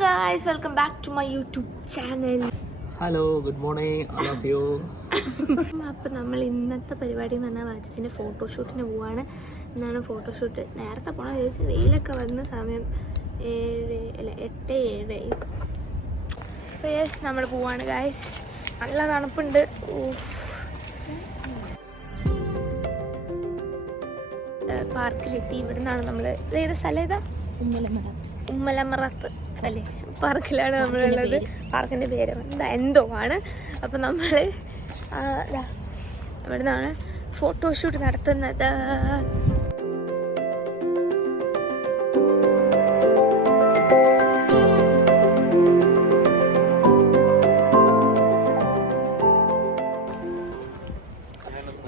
guys, welcome back to my YouTube channel. Hello, good morning all of you. അപ്പോൾ നമ്മൾ ഇന്നത്തെ പരിപാടി എന്ന് പറഞ്ഞാൽ വാച്ചിൻ്റെ ഫോട്ടോഷൂട്ടിന് പോവാണ്. ഇന്നാണ് ഫോട്ടോഷൂട്ട്. നേരത്തെ പോകണം വിചാരിച്ച് വെയിലൊക്കെ വന്ന സമയം 8:07. അപ്പോൾ യെസ് നമ്മൾ പോവാണ് ഗായ്സ്. നല്ല തണുപ്പുണ്ട്. പാർക്കിലെത്തി. ഇവിടെ നിന്നാണ് നമ്മൾ ഏത് സ്ഥലം ഏതാ? ഉമ്മലമറത്ത് അല്ലേ, പാർക്കിലാണ് നമ്മളുള്ളത്. പാർക്കിൻ്റെ പേര് എന്തോ ആണ്. അപ്പം നമ്മൾ ഇവിടെ നിന്നാണ് ഫോട്ടോഷൂട്ട് നടത്തുന്നത്.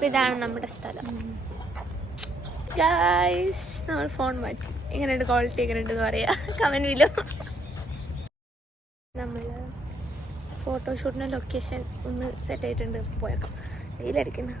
ഇതാണ് നമ്മുടെ സ്ഥലം ഗായ്സ്. നമ്മൾ ഫോൺ മാറ്റി. എങ്ങനെയുണ്ട് ക്വാളിറ്റി, എങ്ങനെയുണ്ടെന്ന് പറയാം കമൻറ്റിലോ. നമ്മൾ ഫോട്ടോഷൂട്ടിൻ്റെ ലൊക്കേഷൻ ഒന്ന് സെറ്റ് ആയിട്ടുണ്ട്. പോയേക്കാം. വെയിലടിക്കുന്നു.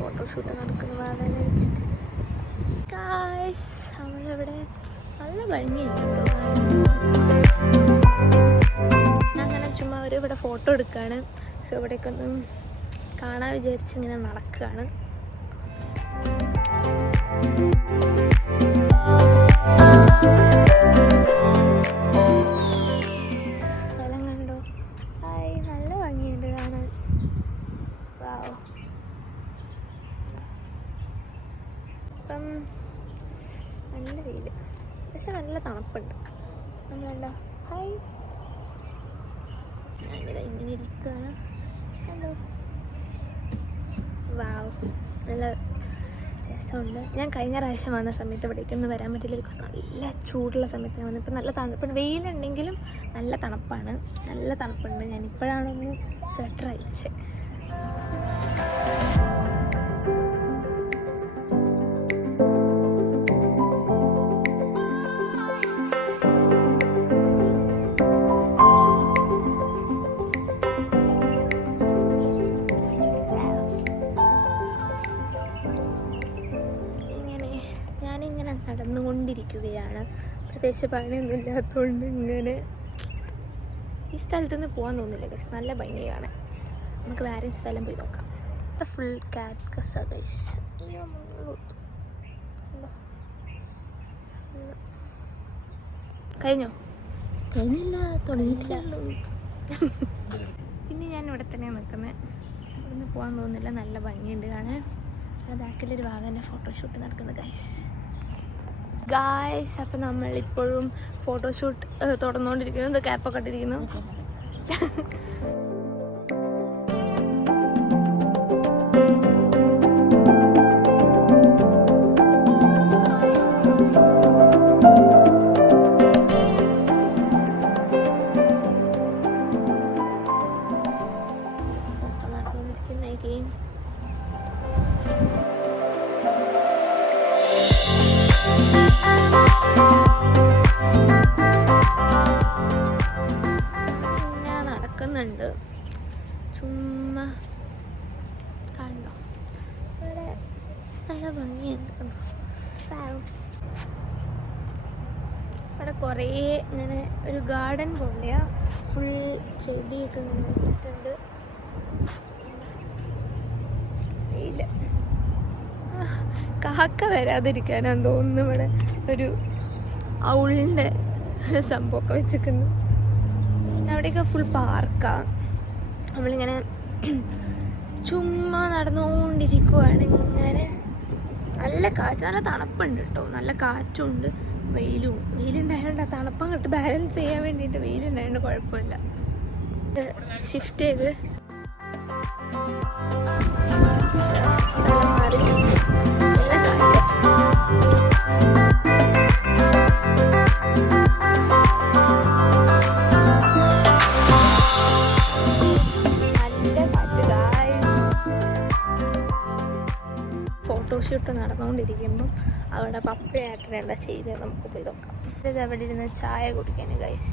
ഫോട്ടോഷൂട്ട് നടക്കുന്ന ഭാഗം വെച്ചിട്ട് ഗായ്സ് നമ്മളിവിടെ നല്ല ഭംഗിയുണ്ട് കേട്ടോ. അങ്ങനെ ചുമ്മാ അവർ ഇവിടെ ഫോട്ടോ എടുക്കുകയാണ്. സോ ഇവിടേക്ക് ഒന്ന് കാണാൻ വിചാരിച്ച് ഇങ്ങനെ നടക്കുകയാണ്. സ്ഥലം കണ്ടോ? ഹായ്, നല്ല ഭംഗിയുണ്ട് കാണാൻ. വാവ്. ഇപ്പം നല്ല വെയിൽ, പക്ഷെ നല്ല തണുപ്പുണ്ട്. നമ്മളെന്താ ഹായ് ഞാനിതാ ഇങ്ങനെ ഇരിക്കുകയാണ്. ഹലോ. വാവ്, നല്ല രസമുണ്ട്. ഞാൻ കഴിഞ്ഞ പ്രാവശ്യം വന്ന സമയത്ത് ഇവിടേക്കൊന്നും വരാൻ പറ്റില്ല. ബിക്കോസ് നല്ല ചൂടുള്ള സമയത്താണ് വന്നത്. ഇപ്പം നല്ല തണുപ്പ്, വെയിലുണ്ടെങ്കിലും നല്ല തണുപ്പാണ്. നല്ല തണുപ്പുണ്ട്. ഞാൻ ഇപ്പോഴാണൊന്ന് സ്വെറ്റർ അയച്ചത്. നടന്നുകൊണ്ടിരിക്കുകയാണ്. പ്രത്യേകിച്ച് പണിയൊന്നും ഇല്ലാത്തതുകൊണ്ട് ഇങ്ങനെ ഈ സ്ഥലത്ത് നിന്ന് പോകാൻ തോന്നില്ല ഗൈസ്. നല്ല ഭംഗിയാണ്. നമുക്ക് വേറെ സ്ഥലം പോയി നോക്കാം. ഫുൾ കാറ്റ്കസ ഗൈസ്. കഴിഞ്ഞോ? കഴിഞ്ഞില്ല, തുടങ്ങിയിട്ടില്ല. പിന്നെ ഞാൻ ഇവിടെ തന്നെയാണ് നിൽക്കുന്നത്. ഇവിടുന്ന് പോകാൻ തോന്നുന്നില്ല. നല്ല ഭംഗിയുണ്ട് കാണാൻ. ബാക്കിലൊരു വാഗൻ്റെ ഫോട്ടോഷൂട്ട് നടക്കുന്നത് ഗായ്സ്. അപ്പം നമ്മളിപ്പോഴും ഫോട്ടോഷൂട്ട് തുടർന്നുകൊണ്ടിരിക്കുന്നത്. ക്യാപ്പൊക്കെ ഇട്ടിരിക്കുന്നു. നടക്കുന്നുണ്ട് ചുമ്മാ കണ്ടോ? ഇവിടെ നല്ല ഭംഗിയുണ്ട്. ഇവിടെ കുറേ ഇങ്ങനെ ഒരു ഗാർഡൻ പോലെയാ. ഫുൾ ചെടിയൊക്കെ ഇങ്ങനെ വെച്ചിട്ടുണ്ട്. ഇല്ല, കാക്ക വരാതിരിക്കാനാന്ന് തോന്നുന്നു. ഇവിടെ ഒരു ഔളിൻ്റെ ഒരു സംഭവമൊക്കെ വെച്ചിരിക്കുന്നു. അവിടെയൊക്കെ ഫുൾ പാർക്കാണ്. നമ്മളിങ്ങനെ ചുമ്മാ നടന്നുകൊണ്ടിരിക്കുവാണ്. ഇങ്ങനെ നല്ല കാറ്റ്, നല്ല തണുപ്പുണ്ട് കേട്ടോ. നല്ല കാറ്റുണ്ട്, വെയിലുണ്ടായ കണ്ട തണുപ്പം കിട്ട് ബാലൻസ് ചെയ്യാൻ വേണ്ടിയിട്ട് വെയിലുണ്ടായതുകൊണ്ട് കുഴപ്പമില്ല. ഷിഫ്റ്റ് ചെയ്ത് സ്ഥലം മാറി നല്ല കാറ്റ്. ഫോട്ടോഷൂട്ട് നടന്നുകൊണ്ടിരിക്കുമ്പം അവിടെ പപ്പയായിട്ട് എന്താ ചെയ്തത് നമുക്ക് പോയി നോക്കാം. ഇത് അവിടെ ഇരുന്ന് ചായ കുടിക്കാൻ ഗൈസ്,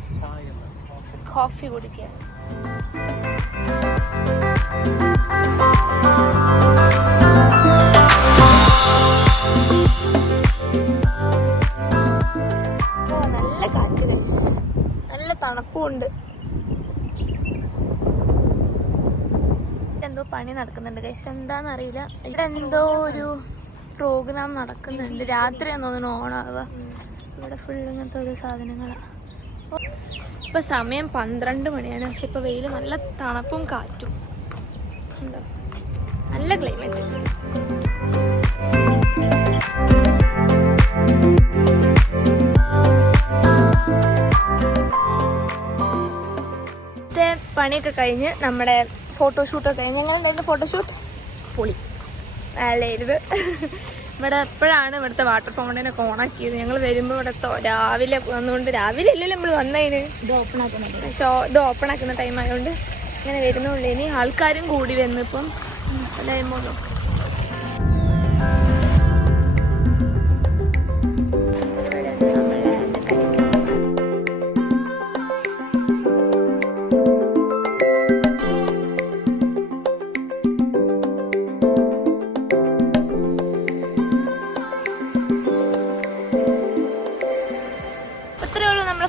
കോഫി കുടിക്കാൻ. ഓ നല്ല കാറ്റ് ഗൈസ്, നല്ല തണുപ്പും ഉണ്ട്. എന്തോ പണി നടക്കുന്നുണ്ട് ഗൈസ്, എന്താണെന്നറിയില്ല. ഇവിടെ എന്തോ ഒരു പ്രോഗ്രാം നടക്കുന്നുണ്ട്. രാത്രിയാന്ന് തോന്നുന്നു ഓണാവുക. ഇവിടെ ഫുൾ ഇങ്ങനത്തെ ഓരോ സാധനങ്ങളാണ്. ഇപ്പം സമയം 12 മണിയാണ്. പക്ഷെ ഇപ്പോൾ വെയിൽ നല്ല തണുപ്പും കാറ്റും ഉണ്ടോ, നല്ല ക്ലൈമറ്റ്. പണിയൊക്കെ കഴിഞ്ഞ് നമ്മുടെ ഫോട്ടോഷൂട്ടൊക്കെ കഴിഞ്ഞ് ഞങ്ങൾ എന്തായിരുന്നു ഫോട്ടോഷൂട്ട് പൊളി നല്ലായിരുന്നു. ഇവിടെ എപ്പോഴാണ് ഇവിടുത്തെ വാട്ടർ ഫൗണ്ടൈനൊക്കെ ഓണാക്കിയത്. ഞങ്ങൾ വരുമ്പോൾ ഇവിടെ രാവിലെ വന്നുകൊണ്ട്, രാവിലെ ഇല്ലല്ലോ നമ്മൾ വന്നതിന്, ഇത് ഓപ്പൺ ആക്കുന്ന ടൈം ആയതുകൊണ്ട് ഇങ്ങനെ വരുന്നുള്ളൂ. ഇനി ആൾക്കാരും കൂടി വരുന്നു ഇപ്പം എല്ലാവരും.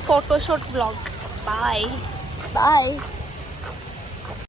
Photoshoot vlog. Bye.